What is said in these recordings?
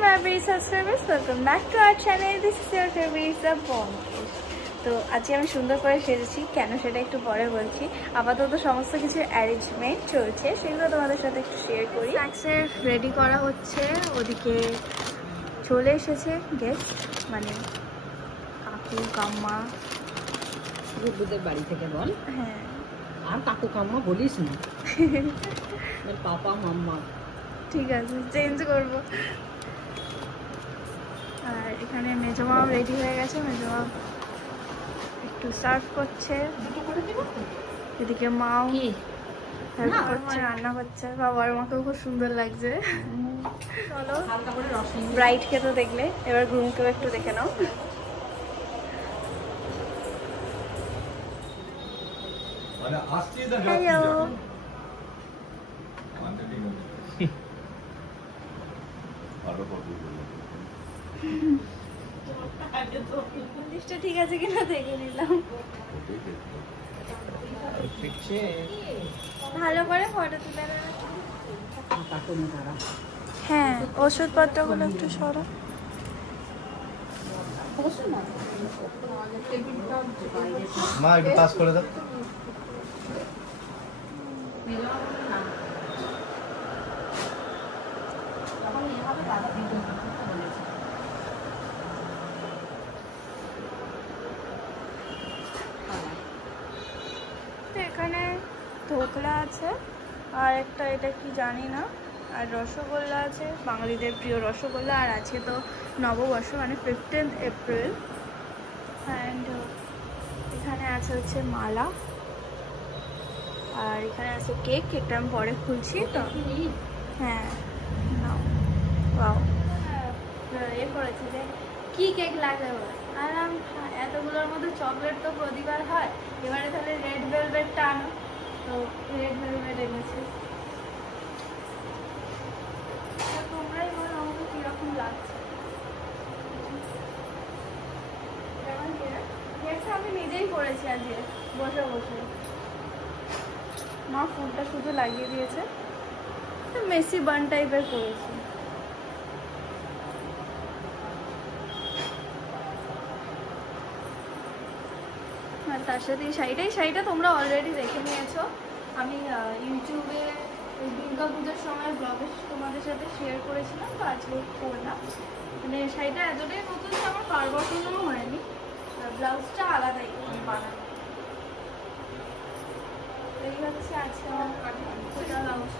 my very subscribers, welcome back to our channel. This is your favorite Bonkesh. তো আজকে আমি সুন্দর করে সেজেছি, কেন সেটা একটু পরে বলছি। আপাতত সমস্ত কিছু অ্যারেঞ্জমেন্ট চলছে, সেগুলো তোমাদের সাথে একটু শেয়ার করি। স্ন্যাক্সের রেডি করা হচ্ছে, ওদিকে চলে এসেছে গেস্ট, মানে কাকু কাম্মা বুদ্ধদের বাড়ি থেকে। বল হ্যাঁ, আর কাকু কাম্মা বলিস না, পাপা মাম্মা। ঠিক আছে, চেঞ্জ করবো। আর এখানে মেজমাও রেডি হয়ে গেছে, মেজমা একটু সার্ভ করছে, এদিকে মাও হেল্প করছে, রান্না করছে। বাবার মাকেও খুব সুন্দর লাগছে। চলো, ব্রাইডকে তো দেখলে, এবার গ্রুমকেও একটু দেখে নাও। হ্যালো, লিস্টটা ঠিক আছে কিনা দেখে নিলাম। ভালো করে ফটো তুলে হ্যাঁ, ওষুধপত্রগুলো একটু সরা। মা একটু পাস করে দাও। এখানে ধোকলা আছে, আর একটা এটা কি জানি না, আর রসগোল্লা আছে, বাঙালিদের প্রিয় রসগোল্লা। আর আজকে তো নববর্ষ, মানে 15th এপ্রিল। অ্যান্ড এখানে আছে হচ্ছে মালা, আর এখানে আছে কেক। কেকটা আমি পরে খুলছি তো। হ্যাঁ, নাও। ওয়াও, এ করেছে যে কি কেক লাগাবো, আর এতগুলোর মধ্যে চকলেট তো প্রতিবার হয়, এবারে তাহলে রেড ভেলভেটটা আনো। তো রেড ভেলভেট এনেছে। তোমরাই বলো আমাকে কিরকম লাগছে। কেকটা আমি নিজেই করেছি আজকে বসে বসে। মা ফুলটা শুধু লাগিয়ে দিয়েছে, মেসি বান টাইপের করেছি। আর তার সাথে এই শাড়িটা তোমরা অলরেডি দেখে নিয়েছো। আমি ইউটিউবে দুর্গা পুজোর সময় ব্লগে তোমাদের সাথে শেয়ার করেছিলাম, তো আজকে করলাম। মানে শাড়িটা এতটাই নতুন যে আমার পারবটনও হয়নি, ব্লাউজটা আলাদাই বানানো। এই হচ্ছে আজকে আমার ব্লাউজ।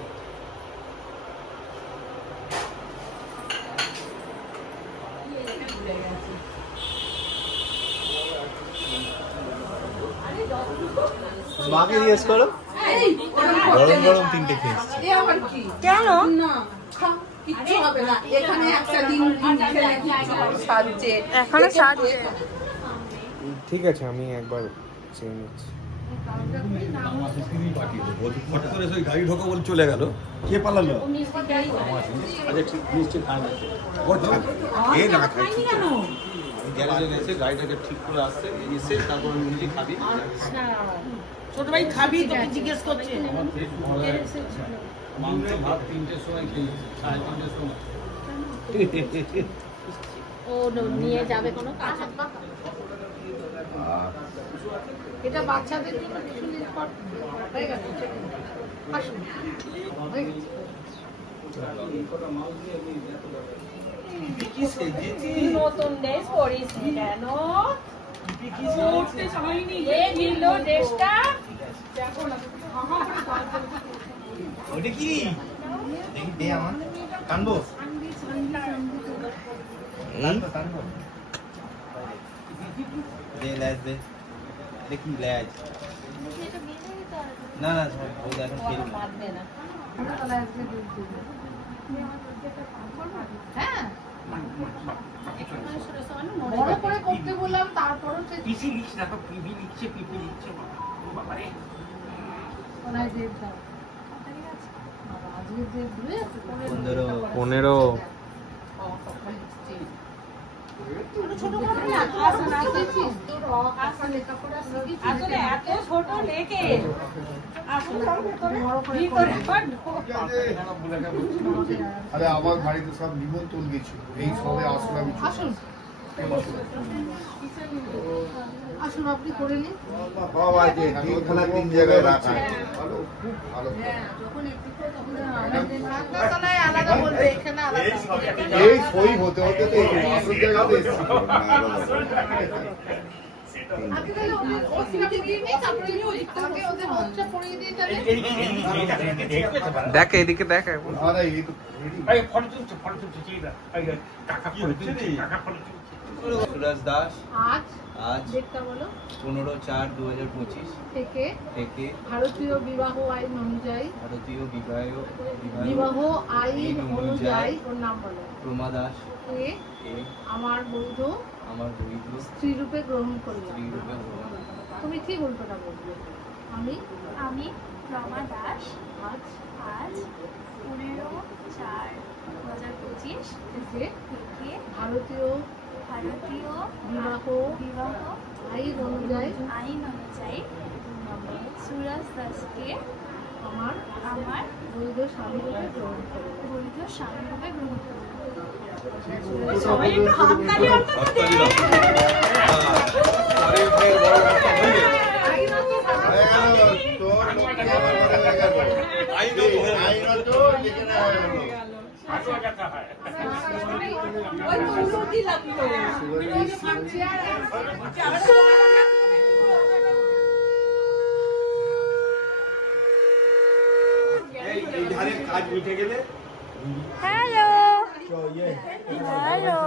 মাকে জিজ্ঞেস করো, গরম গরম তিনটে খেয়েছি কেন? কিচ্ছু হবে না, এখানে একটা দিন সাজছে, এখনো সাজছে। ঠিক আছে, আমি একবার চেয়ে নিচ্ছি। গাড়ি ঢোকা বলে চলে গেল, কে পালালো? গ্যারেজে এসে গাড়িটাকে ঠিক করে আসছে, এসে তারপর নিজে খাবি। ছোট ভাই খাবি, তোকে জিজ্ঞেস করছে। মাংস ভাত 3টের সময় খেয়েছি, 3:30 সময়। ও নিয়ে যাবে কোনো কাজ? এটা বাচ্চাদের জন্য কিছু হয়ে গেছে। নতুন ড্রেস পরিস কেন? ড্রেসটা ওটা কি দেখি দে, আমার কানবো দে, ল্যাজ দে, দেখি ল্যাজ। না না, ওই এখন খেলবি। হ্যাঁ, বড় করে করতে বললাম, তারপরও পিসি লিখছে না, তো পিভি লিখছে, পিপি লিখছে। বাবারে, পনেরো। আরে আমার বাড়িতে সব নিমন্ত্রণ গেছে, এই সবে আসলে আমি আসুন আসুন আপনি করে নিন। বাবা যে খেলা 3 জায়গায় রাখা ভালো, খুব ভালো। এই সই হতে হতে তো আসল জায়গাতে এসেছি। দেখ এদিকে দেখ আরে এই তো সুরাজ দাস আজ আজ ডেটটা বলো 15/4/2025 থেকে থেকে ভারতীয় বিবাহ আইন অনুযায়ী ভারতীয় বিবাহ আইন অনুযায়ী ওর নাম বলো প্রমা দাস কে এ আমার বৈধ স্ত্রী রূপে গ্রহণ করলাম। তুমি ঠিক উল্টোটা বলবে। আমি আমি রমা দাস আজ আজ 15/4/2025 থেকে থেকে ভারতীয় বিবাহ আইন অনুযায়ী সুরাজ দাসকে আমার আমার বৈধ স্বামী রূপে গ্রহণ করলাম। বৈধ স্বামী রূপে গ্রহণ করলাম। হ্যালো হ্যালো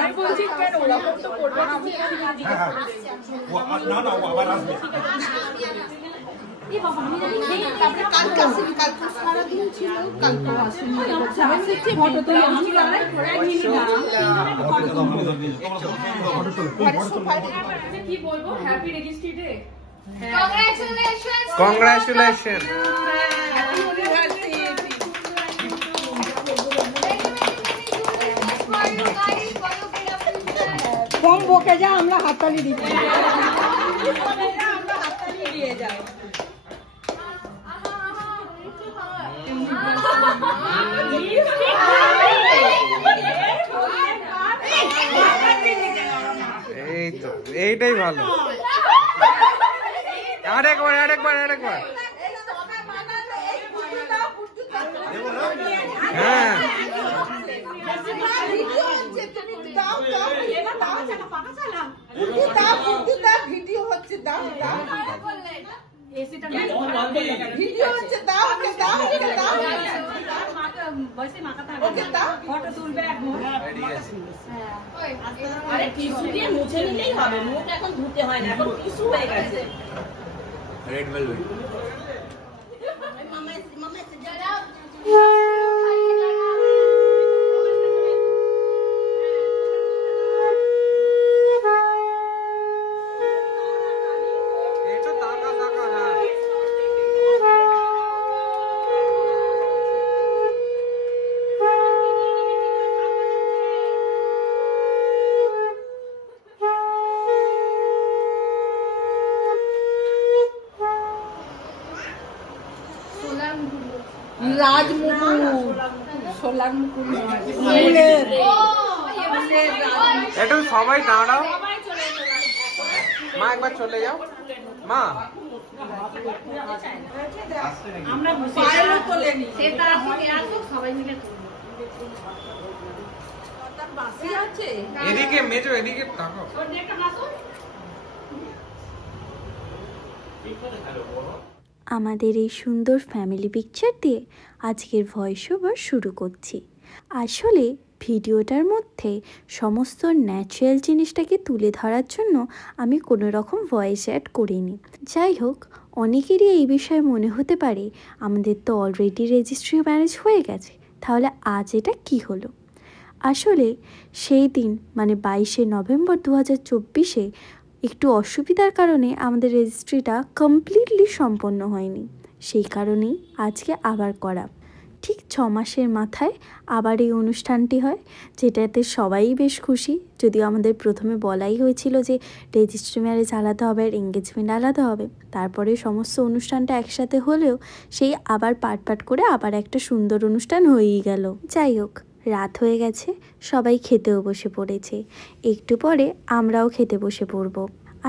আমি বলছি কেন ওরকম তো করবে না। না না ও আবার আসবে। কি বলবো হ্যাপি রেজিস্ট্রি ডে কংগ্রাচুলেশন। কম বকে যা, আমরা হাততালি দিচ্ছি। দিয়ে যাই এই তো এইটাই ভালো। আরেকবার হ্যাঁ ভিডিও হচ্ছে দাও ফটো তুলবে আরে টিস্যু দিয়ে মুছে নিলেই হবে, মুখ এখন ধুতে হয় না, এখন টিস্যু হয়ে গেছে। রেড ভেলভেট একটু সবাই দাঁড়াও, মা একবার চলে যাও মা। এদিকে মেজো, এদিকে তাকাও। আমাদের এই সুন্দর ফ্যামিলি পিকচার দিয়ে আজকের ভয়েস ওভার শুরু করছি। আসলে ভিডিওটার মধ্যে সমস্ত ন্যাচারাল জিনিসটাকে তুলে ধরার জন্য আমি কোনো রকম ভয়েস অ্যাড করিনি। যাই হোক, অনেকেরই এই বিষয়ে মনে হতে পারে আমাদের তো অলরেডি রেজিস্ট্রি ম্যারেজ হয়ে গেছে, তাহলে আজ এটা কি হলো। আসলে সেই দিন মানে 22শে নভেম্বর 2024-এ একটু অসুবিধার কারণে আমাদের রেজিস্ট্রিটা কমপ্লিটলি সম্পন্ন হয়নি, সেই কারণেই আজকে আবার করা। ঠিক 6 মাসের মাথায় আবার এই অনুষ্ঠানটি হয়, যেটাতে সবাই বেশ খুশি। যদিও আমাদের প্রথমে বলাই হয়েছিল যে রেজিস্ট্রি ম্যারেজ আলাদা হবে আর এঙ্গেজমেন্ট আলাদা হবে, তারপরে সমস্ত অনুষ্ঠানটা একসাথে হলেও সেই আবার পাট করে আবার একটা সুন্দর অনুষ্ঠান হয়েই গেল। যাই হোক, রাত হয়ে গেছে, সবাই খেতেও বসে পড়েছে। একটু পরে আমরাও খেতে বসে পড়ব।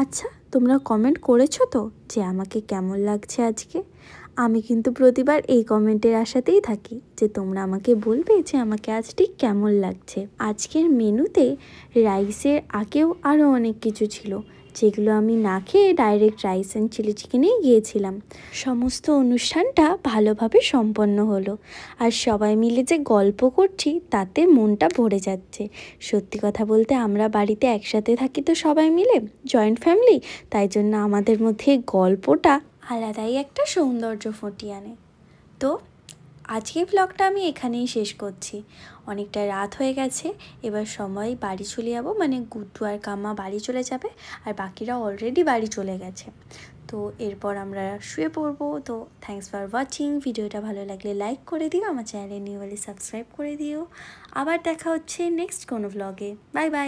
আচ্ছা, তোমরা কমেন্ট করেছো তো যে আমাকে কেমন লাগছে আজকে? আমি কিন্তু প্রতিবার এই কমেন্টের আশাতেই থাকি যে তোমরা আমাকে বলবে যে আমাকে আজ ঠিক কেমন লাগছে। আজকের মেনুতে রাইসের আগেও আরও অনেক কিছু ছিল, যেগুলো আমি না খেয়ে ডাইরেক্ট রাইস অ্যান্ড চিলি চিকেনেই গিয়েছিলাম। সমস্ত অনুষ্ঠানটা ভালোভাবে সম্পন্ন হলো, আর সবাই মিলে যে গল্প করছি তাতে মনটা ভরে যাচ্ছে। সত্যি কথা বলতে আমরা বাড়িতে একসাথে থাকি তো সবাই মিলে, জয়েন্ট ফ্যামিলি, তাই জন্য আমাদের মধ্যে গল্পটা আলাদাই একটা সৌন্দর্য ফুটিয়ে আনে। তো আজকের ব্লগটা আমি এখানেই শেষ করছি। অনেকটা রাত হয়ে গেছে, এবার সময় বাড়ি চলে যাবো, মানে গুড্ডু আর কাম্মা বাড়ি চলে যাবে, আর বাকিরা অলরেডি বাড়ি চলে গেছে। তো এরপর আমরা শুয়ে পড়বো। তো থ্যাঙ্কস ফর ওয়াচিং। ভিডিওটা ভালো লাগলে লাইক করে দিও, আমার চ্যানেলে নিউ হলে সাবস্ক্রাইব করে দিও। আবার দেখা হচ্ছে নেক্সট কোনো ব্লগে। Bye bye.